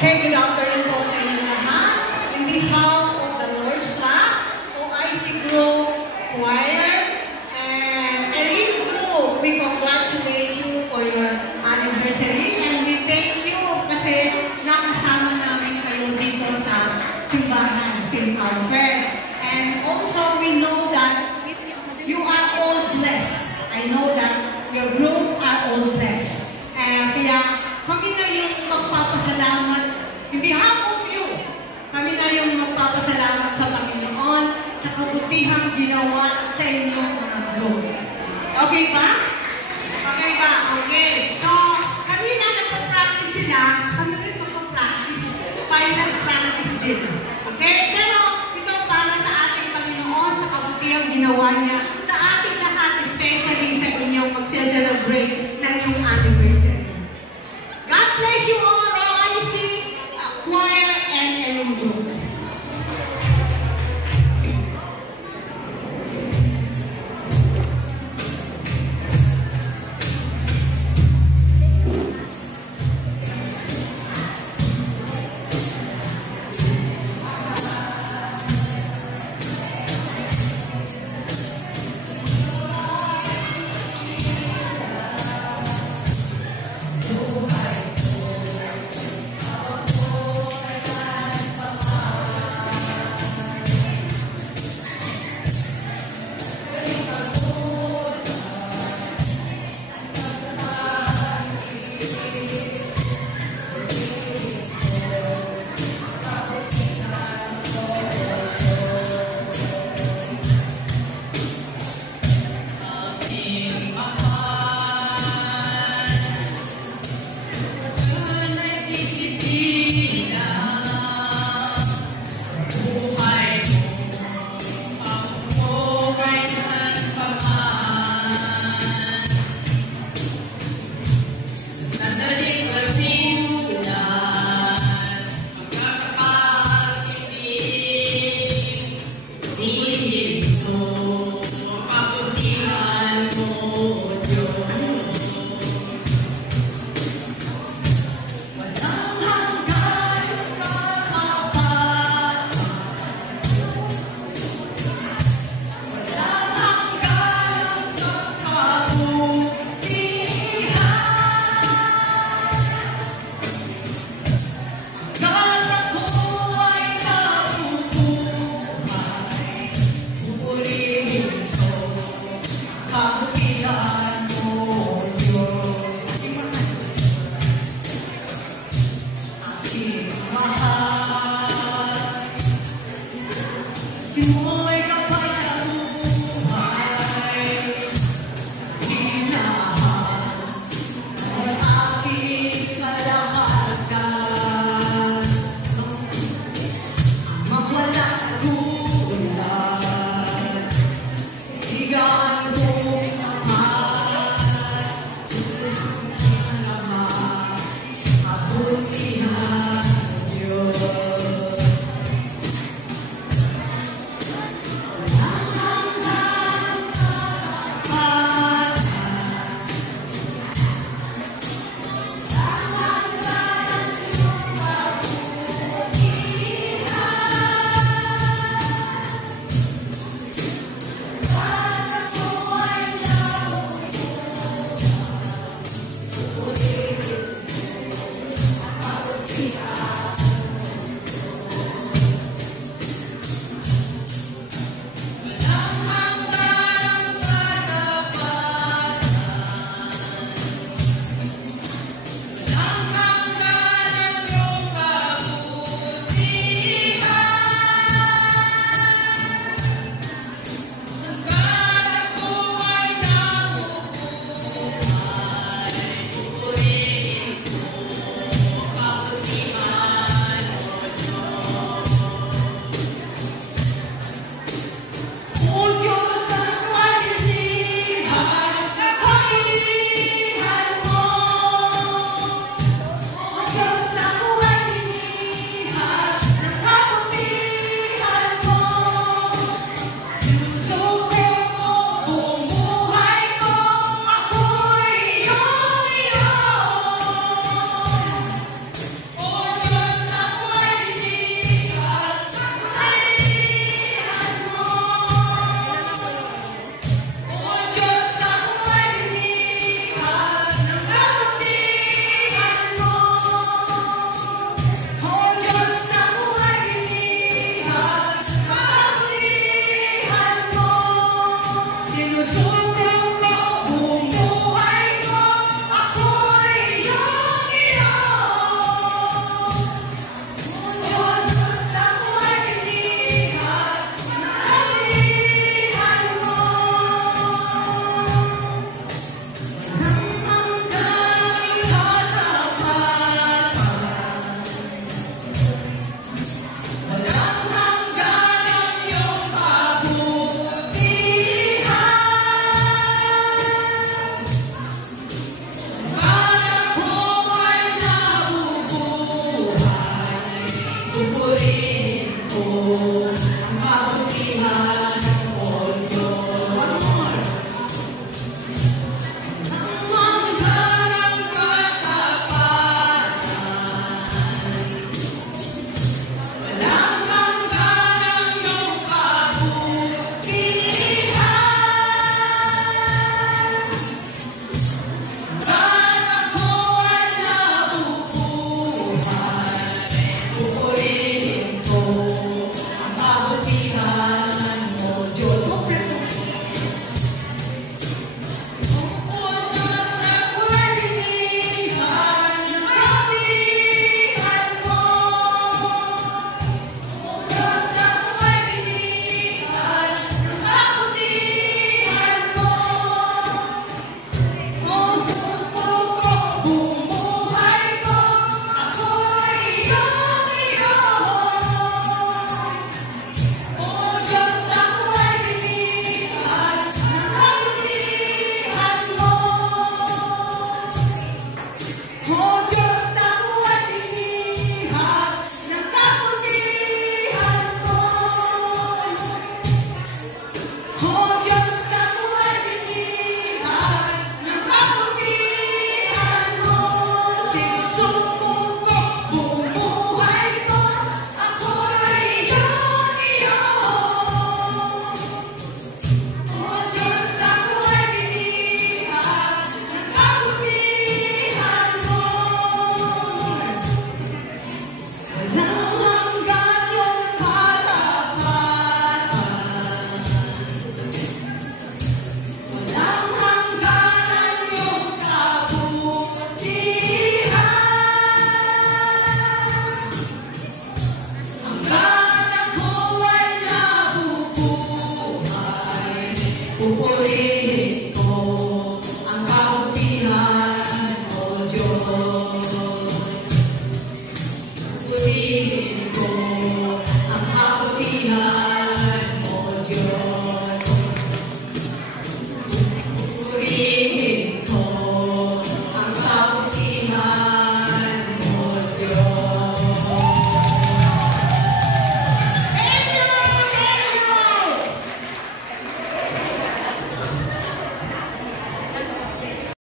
Okay, good afternoon po sa inyo lahat. In behalf of the Lord's Flock, OIC Group, Choir, and Elite Group, we congratulate you for your anniversary and we thank you kasi nakasama namin kayo dito sa simbahan, St. Alfred. And also, we know that you are all blessed. I know that your group are all blessed. And kaya kami na yung magpapasalamat, in behalf of you, kami na yung magpapasalamat sa Panginoon sa kabutihang ginawa sa inyong mga group. Okay ba? Okay ba? Okay. So, kanina nagpa-practice sila, kami rin magpa-practice. Final practice din. Okay? Pero ito para sa ating Panginoon, sa kabutihang ginawa niya, sa ating lahat, especially sa inyong mag-celebrate ng iyong anniversary. God bless you all, OIC, Choir, and Elite Group. Yeah.